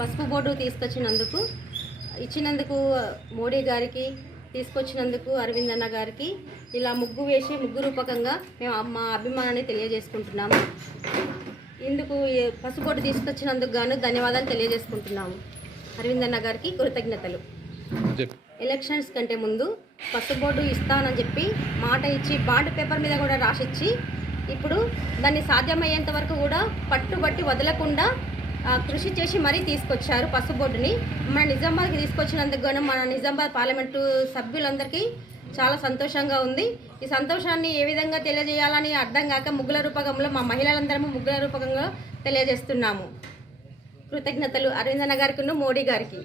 పసుపు బోర్డు ఇచ్చినందుకు మోడీ గారికి, తీసుకొచ్చినందుకు అరవింద్ అన్న గారికి ఇలా ముగ్గు వేసి ముగ్గు రూపకంగా మేము మా అభిమానాన్ని తెలియజేసుకుంటున్నాము. ఇందుకు పసుపు బోర్డు తీసుకొచ్చినందుకు గాను ధన్యవాదాలు తెలియజేసుకుంటున్నాము. అరవింద్ అన్న గారికి కృతజ్ఞతలు. ఎలక్షన్స్ కంటే ముందు పసుపు బోర్డు ఇస్తానని చెప్పి మాట ఇచ్చి బాండ్ పేపర్ మీద కూడా రాసిచ్చి ఇప్పుడు దాన్ని సాధ్యమయ్యేంత వరకు కూడా పట్టుబట్టి వదలకుండా కృషి చేసి మరీ తీసుకొచ్చారు పసుపు బోర్డుని. మన నిజామాబాద్కి తీసుకొచ్చినందుకు గాను మన నిజామాబాద్ పార్లమెంటు సభ్యులందరికీ చాలా సంతోషంగా ఉంది. ఈ సంతోషాన్ని ఏ విధంగా తెలియజేయాలని అర్థం కాక ముగ్గుల రూపకంలో మా మహిళలందరము ముగ్గుల రూపకంలో తెలియజేస్తున్నాము. కృతజ్ఞతలు అరవింద్ అన్న గారికి, మోడీ గారికి.